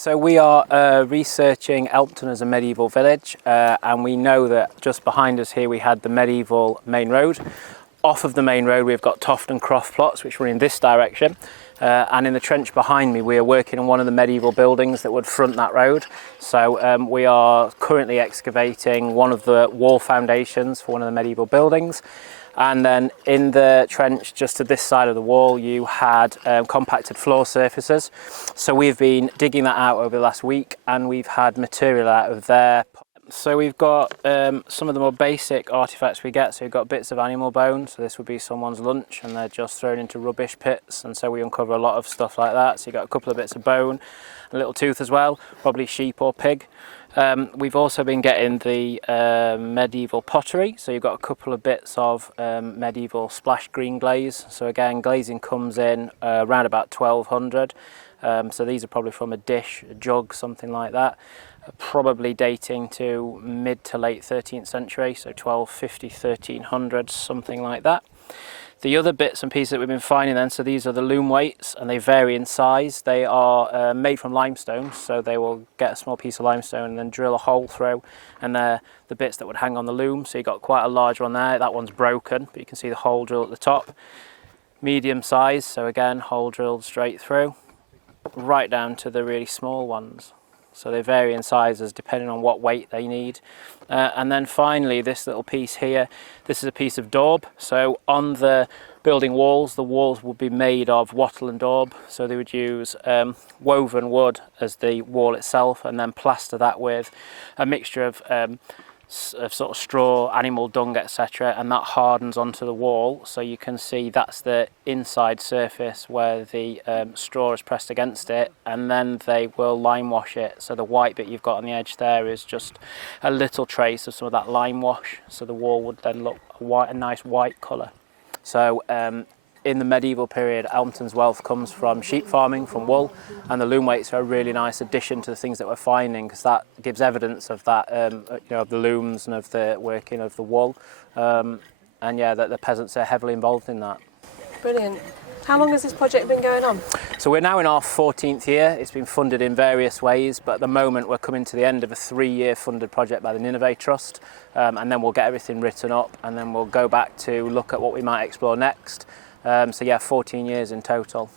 So we are researching Elmton as a medieval village, and we know that just behind us here we had the medieval main road. Off of the main road we've got Toft and Croft plots which run in this direction, and in the trench behind me we are working on one of the medieval buildings that would front that road. So we are currently excavating one of the wall foundations for one of the medieval buildings. And then in the trench just to this side of the wall you had compacted floor surfaces. So we've been digging that out over the last week and we've had material out of there. So we've got some of the more basic artifacts we get. So we've got bits of animal bone, so this would be someone's lunch and they're just thrown into rubbish pits, and so we uncover a lot of stuff like that. So you've got a couple of bits of bone, a little tooth as well, probably sheep or pig. We've also been getting the medieval pottery, so you've got a couple of bits of medieval splash green glaze. So again, glazing comes in around about 1200. So these are probably from a dish, a jug, something like that. Probably dating to mid to late 13th century, so 1250, 1300, something like that. The other bits and pieces that we've been finding then, so these are the loom weights and they vary in size. They are made from limestone, so they will get a small piece of limestone and then drill a hole through, and they're the bits that would hang on the loom. So you've got quite a large one there, that one's broken, but you can see the hole drill at the top. Medium size, so again, hole drilled straight through, right down to the really small ones. So they vary in sizes depending on what weight they need. And then finally this little piece here, this is a piece of daub. So on the building walls, the walls would be made of wattle and daub. So they would use woven wood as the wall itself and then plaster that with a mixture of sort of straw, animal dung, etc., and that hardens onto the wall. So you can see that's the inside surface where the straw is pressed against it, and then they will lime wash it. So the white bit you've got on the edge there is just a little trace of some of that lime wash, so the wall would then look a nice white colour. So in the medieval period, Elmton's wealth comes from sheep farming, from wool, and the loom weights are a really nice addition to the things that we're finding, because that gives evidence of that, of the looms and of the working of the wool, and yeah, that the peasants are heavily involved in that. Brilliant. How long has this project been going on? So we're now in our 14th year. It's been funded in various ways, but at the moment we're coming to the end of a 3-year funded project by the Nineveh Trust, and then we'll get everything written up, and then we'll go back to look at what we might explore next. So yeah, 14 years in total.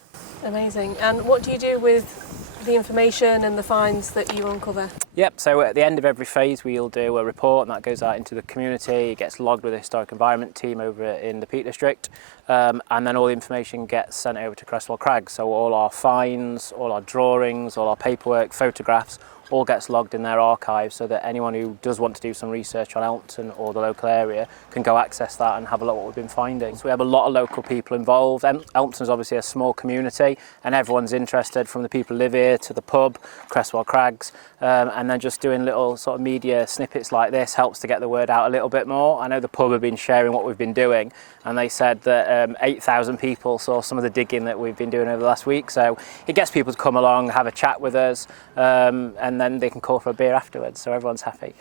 Amazing. And what do you do with the information and the finds that you uncover? Yep, so at the end of every phase we'll do a report, and that goes out into the community. It gets logged with the Historic Environment team over in the Peak District, and then all the information gets sent over to Cresswell Crags. So all our finds, all our drawings, all our paperwork, photographs, all gets logged in their archive, so that anyone who does want to do some research on Elmton or the local area can go access that and have a look at what we've been finding. So we have a lot of local people involved. Elmton's obviously a small community and everyone's interested, from the people who live here to the pub, Cresswell Crags, and then just doing little sort of media snippets like this helps to get the word out a little bit more. I know the pub have been sharing what we've been doing, and they said that 8,000 people saw some of the digging that we've been doing over the last week, so it gets people to come along, have a chat with us, and then they can call for a beer afterwards, so everyone's happy.